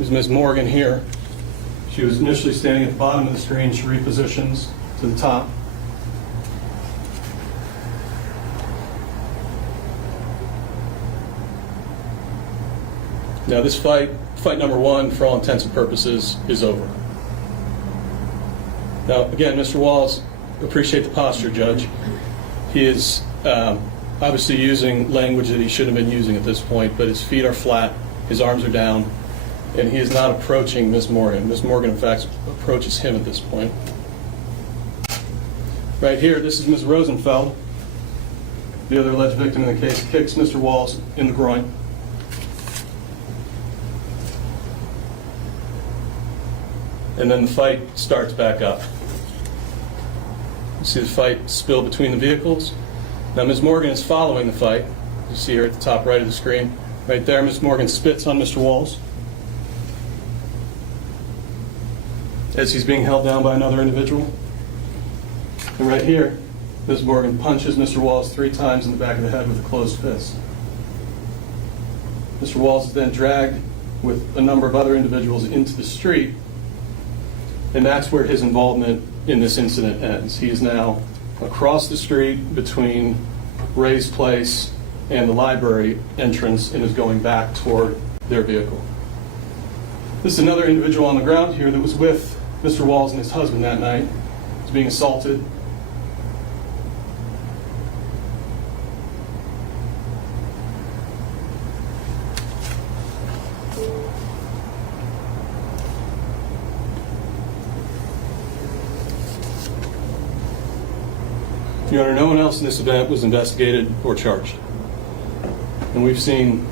is Ms. Morgan here. She was initially standing at the bottom of the screen. She repositions to the top. Now this fight number one, for all intents and purposes, is over. Now again, Mr. Walls, appreciate the posture, Judge. He is obviously using language that he shouldn't have been using at this point, but his feet are flat, his arms are down, and he is not approaching Ms. Morgan. Ms. Morgan, in fact, approaches him at this point. Right here, this is Ms. Rosenfeld, the other alleged victim in the case, kicks Mr. Walls in the groin. And then the fight starts back up. You see the fight spill between the vehicles. Now Ms. Morgan is following the fight. You see her at the top right of the screen. Right there, Ms. Morgan spits on Mr. Walls as he's being held down by another individual. And right here, Ms. Morgan punches Mr. Walls 3 times in the back of the head with a closed fist. Mr. Walls is then dragged with a number of other individuals into the street, and that's where his involvement in this incident ends. He is now across the street between Ray's place and the library entrance and is going back toward their vehicle. This is another individual on the ground here that was with Mr. Walls and his husband that night. He's being assaulted. Your Honor, no one else in this event was investigated or charged. And we've seen,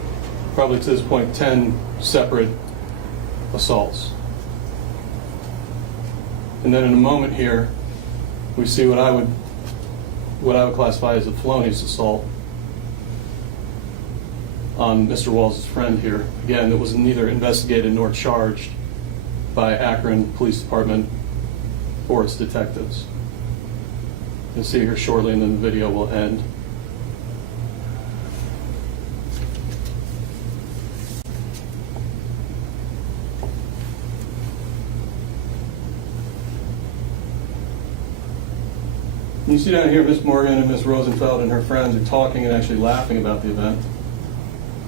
probably to this point, 10 separate assaults. And then in a moment here, we see what I would classify as a felonious assault on Mr. Walls' friend here. Again, that was neither investigated nor charged by Akron Police Department or its detectives. You'll see here shortly, and then the video will end. You see down here, Ms. Morgan and Ms. Rosenfeld and her friends are talking and actually laughing about the event.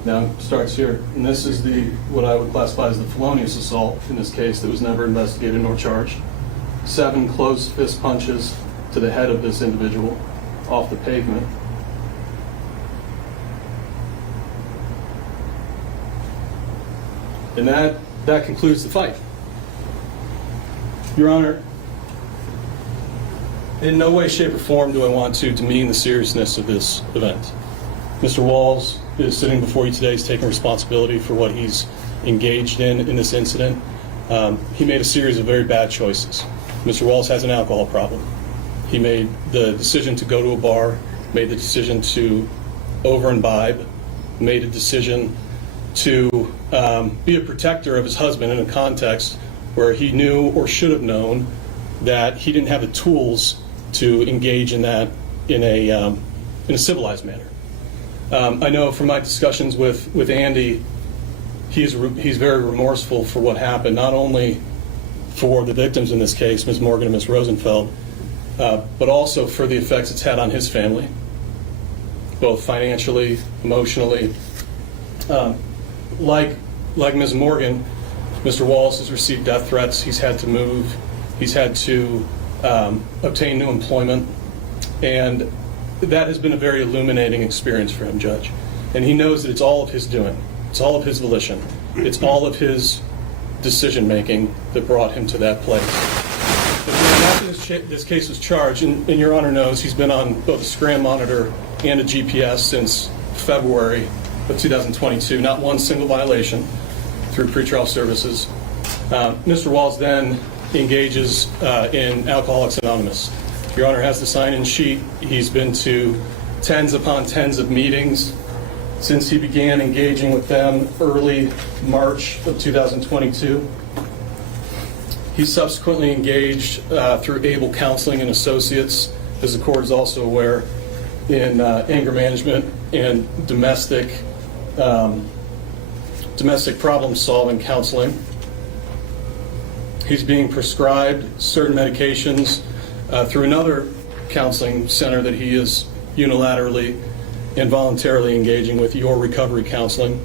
Now it starts here, and this is what I would classify as the felonious assault in this case that was never investigated nor charged. 7 closed fist punches to the head of this individual off the pavement. And that concludes the fight. Your Honor, in no way, shape, or form do I want to demean the seriousness of this event. Mr. Walls is sitting before you today. He's taking responsibility for what he's engaged in this incident. He made a series of very bad choices. Mr. Walls has an alcohol problem. He made the decision to go to a bar, made the decision to over-imbibe, made a decision to be a protector of his husband in a context where he knew or should have known that he didn't have the tools to engage in that in a civilized manner. I know from my discussions with Andy, he's very remorseful for what happened, not only for the victims in this case, Ms. Morgan and Ms. Rosenfeld, but also for the effects it's had on his family, both financially, emotionally. Like Ms. Morgan, Mr. Walls has received death threats. He's had to move. He's had to obtain new employment. And that has been a very illuminating experience for him, Judge. And he knows that it's all of his doing. It's all of his volition. It's all of his decision-making that brought him to that place. After this case was charged, and Your Honor knows he's been on both a Scram monitor and a GPS since February of 2022, not one single violation through pretrial services. Mr. Walls then engages in Alcoholics Anonymous. Your Honor has the sign-in sheet. He's been to tens upon tens of meetings since he began engaging with them early March of 2022. He's subsequently engaged through Able Counseling and Associates, as the court is also aware, in anger management and domestic domestic problem-solving counseling. He's being prescribed certain medications through another counseling center that he is unilaterally and voluntarily engaging with, Your Recovery Counseling,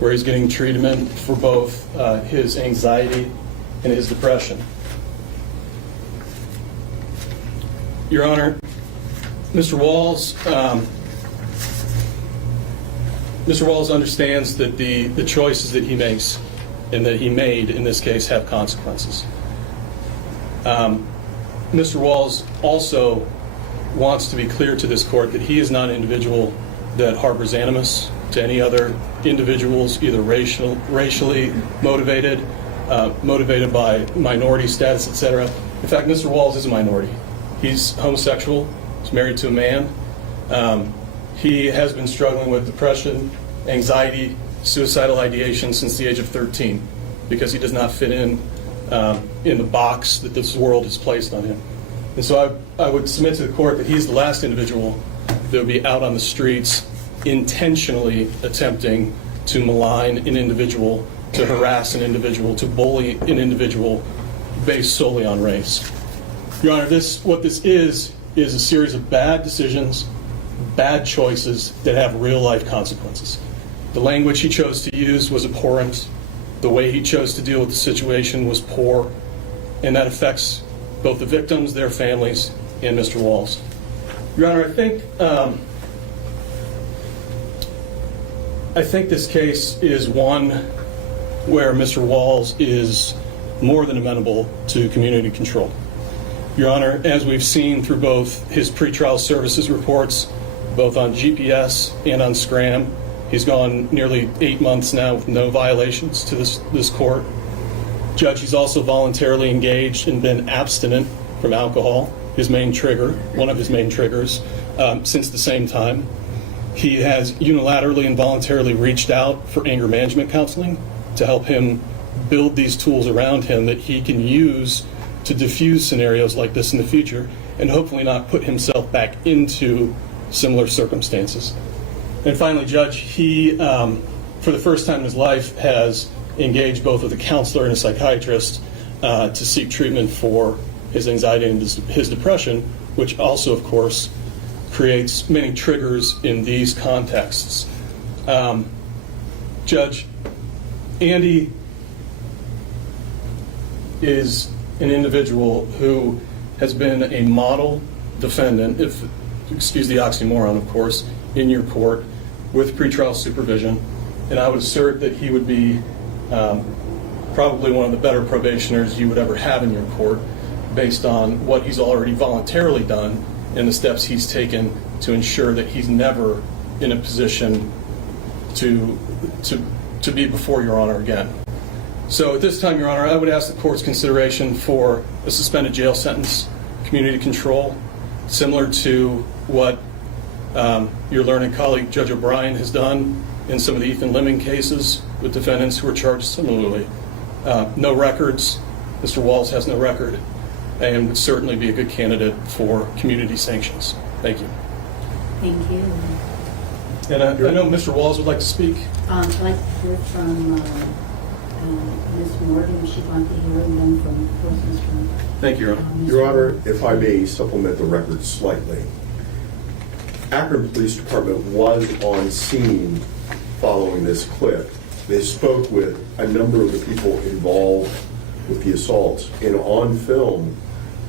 where he's getting treatment for both his anxiety and his depression. Your Honor, Mr. Walls understands that the choices that he makes and that he made in this case have consequences. Mr. Walls also wants to be clear to this court that he is not an individual that harbors animus to any other individuals, either racially motivated, motivated by minority status, etc. In fact, Mr. Walls is a minority. He's homosexual. He's married to a man. He has been struggling with depression, anxiety, suicidal ideation since the age of 13 because he does not fit in the box that this world has placed on him. And so I would submit to the court that he's the last individual that would be out on the streets intentionally attempting to malign an individual, to harass an individual, to bully an individual based solely on race. Your Honor, what this is a series of bad decisions, bad choices that have real-life consequences. The language he chose to use was abhorrent. The way he chose to deal with the situation was poor, and that affects both the victims, their families, and Mr. Walls. Your Honor, I think this case is one where Mr. Walls is more than amenable to community control. Your Honor, as we've seen through both his pretrial services reports, both on GPS and on Scram, he's gone nearly 8 months now with no violations to this court. Judge, he's also voluntarily engaged and been abstinent from alcohol, his main trigger, one of his main triggers, since the same time. He has unilaterally and voluntarily reached out for anger management counseling to help him build these tools around him that he can use to diffuse scenarios like this in the future and hopefully not put himself back into similar circumstances. And finally, Judge, he, for the first time in his life, has engaged both with a counselor and a psychiatrist to seek treatment for his anxiety and his depression, which also, of course, creates many triggers in these contexts. Judge, Andy is an individual who has been a model defendant, excuse the oxymoron, of course, in your court with pretrial supervision, and I would assert that he would be probably one of the better probationers you would ever have in your court based on what he's already voluntarily done and the steps he's taken to ensure that he's never in a position to be before Your Honor again. So at this time, Your Honor, I would ask the court's consideration for a suspended jail sentence, community control, similar to what your learned colleague Judge O'Brien has done in some of the Ethan Leming cases with defendants who are charged similarly. No records. Mr. Walls has no record and would certainly be a good candidate for community sanctions. Thank you. Thank you. And I know Mr. Walls would like to speak. I'd like to hear from Ms. Morgan. She'd like to hear them from Mr. Thank you, Your Honor. Your Honor, if I may supplement the record slightly. Akron Police Department was on scene following this clip. They spoke with a number of the people involved with the assaults, and on film,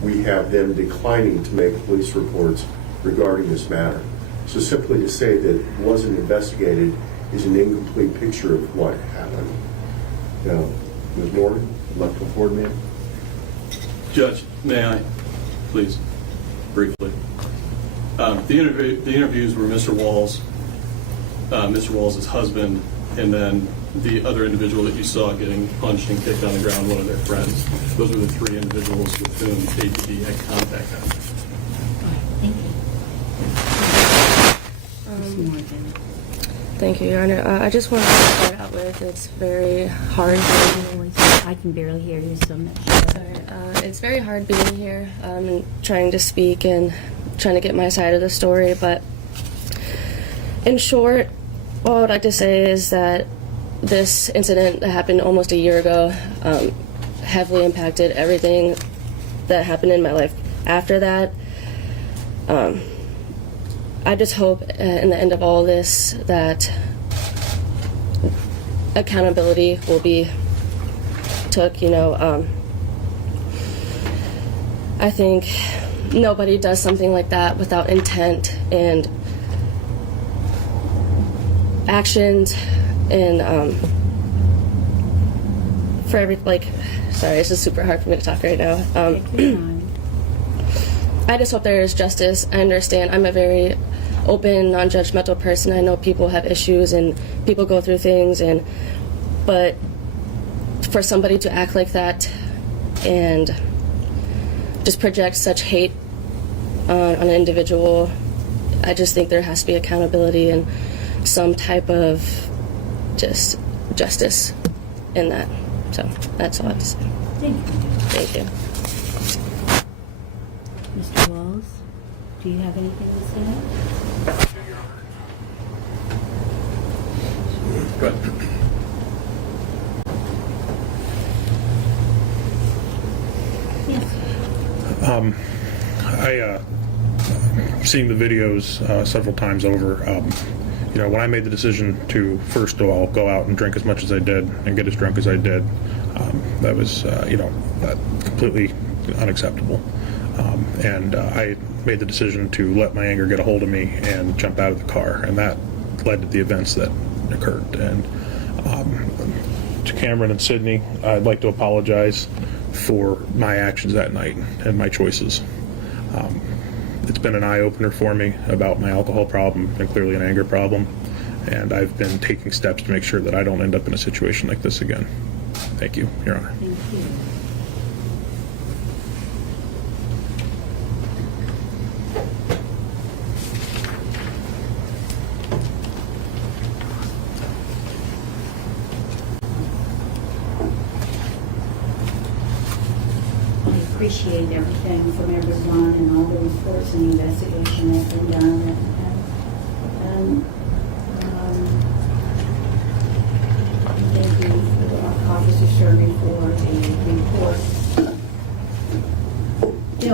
we have them declining to make police reports regarding this matter. So simply to say that it wasn't investigated is an incomplete picture of what happened. Now, Ms. Morgan, I'd like to come forward, ma'am. Judge, may I, please, briefly? The interviews were Mr. Walls, Mr. Walls' husband, and then the other individual that you saw getting punched and kicked on the ground, one of their friends. Those were the three individuals with whom APD had contact. Thank you. Thank you, Your Honor. I just want to start out with, it's very hard. I can barely hear you so much. It's very hard being here and trying to speak and trying to get my side of the story, but in short, what I would like to say is that this incident that happened almost a year ago heavily impacted everything that happened in my life after that. I just hope in the end of all this that accountability will be took. I think nobody does something like that without intent and actions, and for every sorry, this is super hard for me to talk right now. I just hope there is justice. I understand I'm a very open, non-judgmental person. I know people have issues and people go through things, but for somebody to act like that and just project such hate on an individual, I just think there has to be accountability and some type of just justice in that. So that's all I have to say. Thank you. Thank you. Mr. Walls, do you have anything to say? Good. Yes. Seeing the videos several times over, when I made the decision to first of all go out and drink as much as I did and get as drunk as I did, that was completely unacceptable. And I made the decision to let my anger get a hold of me and jump out of the car, and that led to the events that occurred. And to Cameron and Sydney, I'd like to apologize for my actions that night and my choices. It's been an eye-opener for me about my alcohol problem and clearly an anger problem, and I've been taking steps to make sure that I don't end up in a situation like this again. Thank you, Your Honor. Thank you. I appreciate everything from everyone and all the reports and the investigation that's been done. And thank you, Officer Sherman, for the report.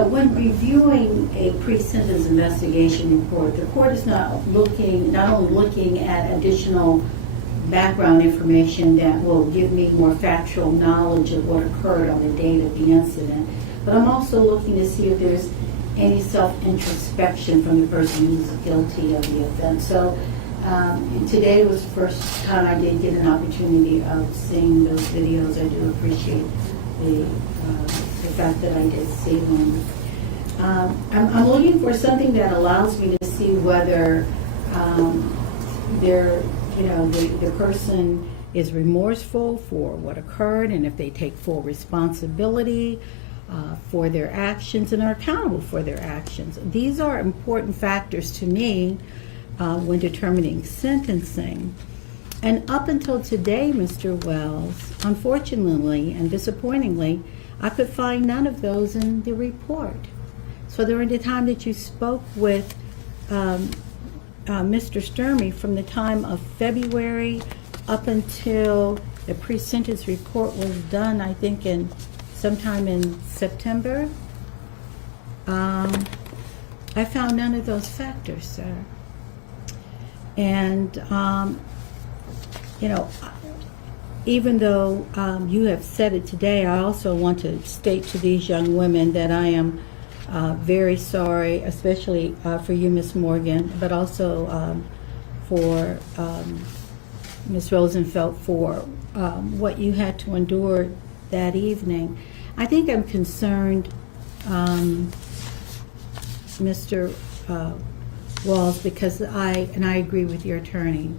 When reviewing a pre-sentence investigation report, the court is not only looking at additional background information that will give me more factual knowledge of what occurred on the date of the incident, but I'm also looking to see if there's any self-introspection from the person who's guilty of the offense. So today was the first time I did get an opportunity of seeing those videos. I do appreciate the fact that I did see them. I'm looking for something that allows me to see whether the person is remorseful for what occurred, and if they take full responsibility for their actions and are accountable for their actions. These are important factors to me when determining sentencing. And up until today, Mr. Wells, unfortunately and disappointingly, I could find none of those in the report. So during the time that you spoke with Mr. Sturmey, from the time of February up until the pre-sentence report was done, I think sometime in September, I found none of those factors, sir. And even though you have said it today, I also want to state to these young women that I am very sorry, especially for you, Miss Morgan, but also for Miss Rosenfeld, for what you had to endure that evening. I think I'm concerned, Mr. Walls, because I agree with your attorney.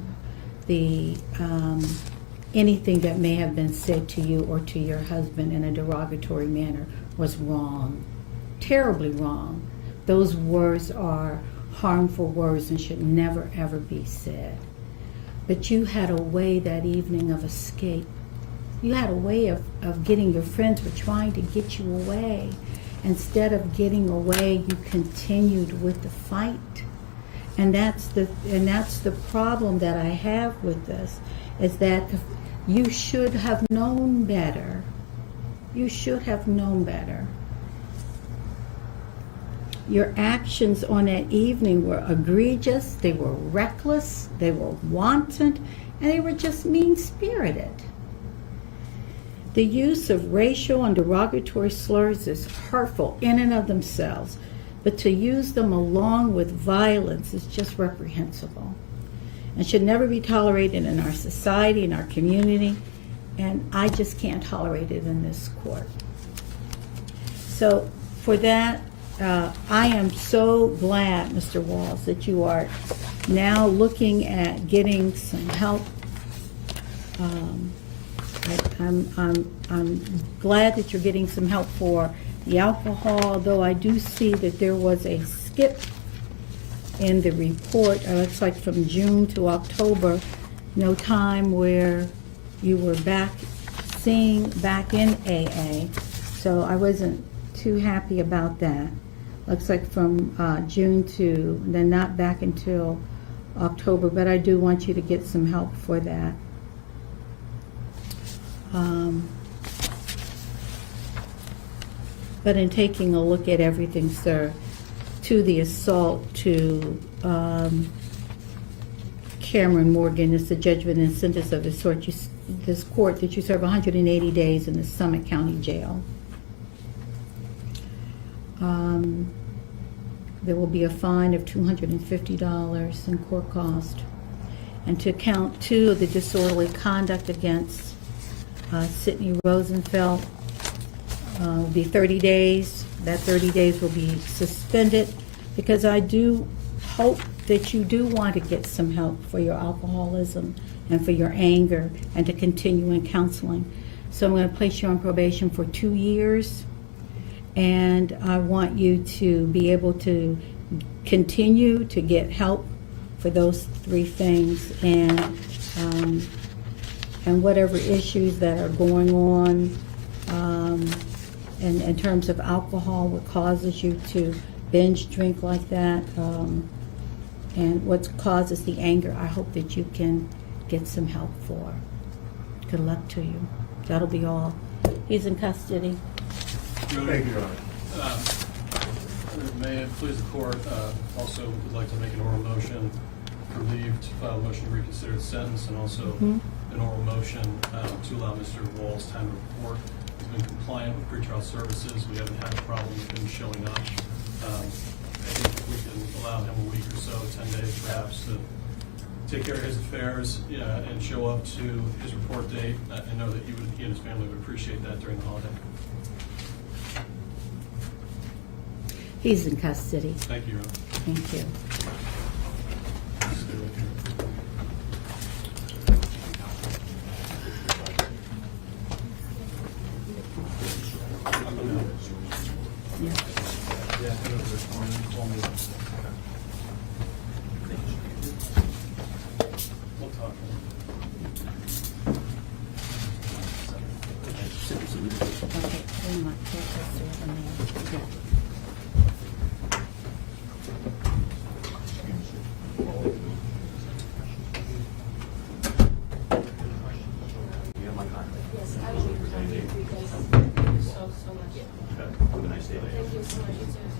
Anything that may have been said to you or to your husband in a derogatory manner was wrong, terribly wrong. Those words are harmful words and should never, ever be said. But you had a way that evening of escape. You had a way of getting, your friends were trying to get you away. Instead of getting away, you continued with the fight. And that's the problem that I have with this. is that you should have known better. You should have known better. Your actions on that evening were egregious, they were reckless, they were wanton, and they were just mean-spirited. The use of racial and derogatory slurs is hurtful in and of themselves, but to use them along with violence is just reprehensible and should never be tolerated in our society, in our community, and I just can't tolerate it in this court. So for that, I am so glad, Mr. Walls, that you are now looking at getting some help. I'm glad that you're getting some help for the alcohol, though I do see that there was a skip in the report. It looks like from June to October, no time where you were back in AA. So I wasn't too happy about that. Looks like from June to then not back until October, but I do want you to get some help for that. But in taking a look at everything, sir, to the assault to Cameron Morgan, is the judgment and sentence of this court that you serve 180 days in the Summit County Jail. There will be a fine of $250 in court cost. And to count 2 of the disorderly conduct against Sidney Rosenfeld will be 30 days. That 30 days will be suspended because I do hope that you do want to get some help for your alcoholism and for your anger and to continue in counseling. So I'm going to place you on probation for 2 years. And I want you to be able to continue to get help for those 3 things, and whatever issues that are going on in terms of alcohol, what causes you to binge drink like that, and what causes the anger, I hope that you can get some help for. Good luck to you. That'll be all. He's in custody. Thank you, Your Honor. May it please the court, also would like to make an oral motion for leave to file a motion to reconsider the sentence, and also an oral motion to allow Mr. Wall's time to report. He's been compliant with pretrial services. We haven't had a problem with him showing up. I think we can allow him a week or so, 10 days perhaps, to take care of his affairs and show up to his report date. I know that he and his family would appreciate that during the holiday. He's in custody. Thank you, Your Honor. Thank you. We'll talk. Okay, very much. Yeah. Yes, I will. Thank you so much. Have a nice day. Thank you so much. You too.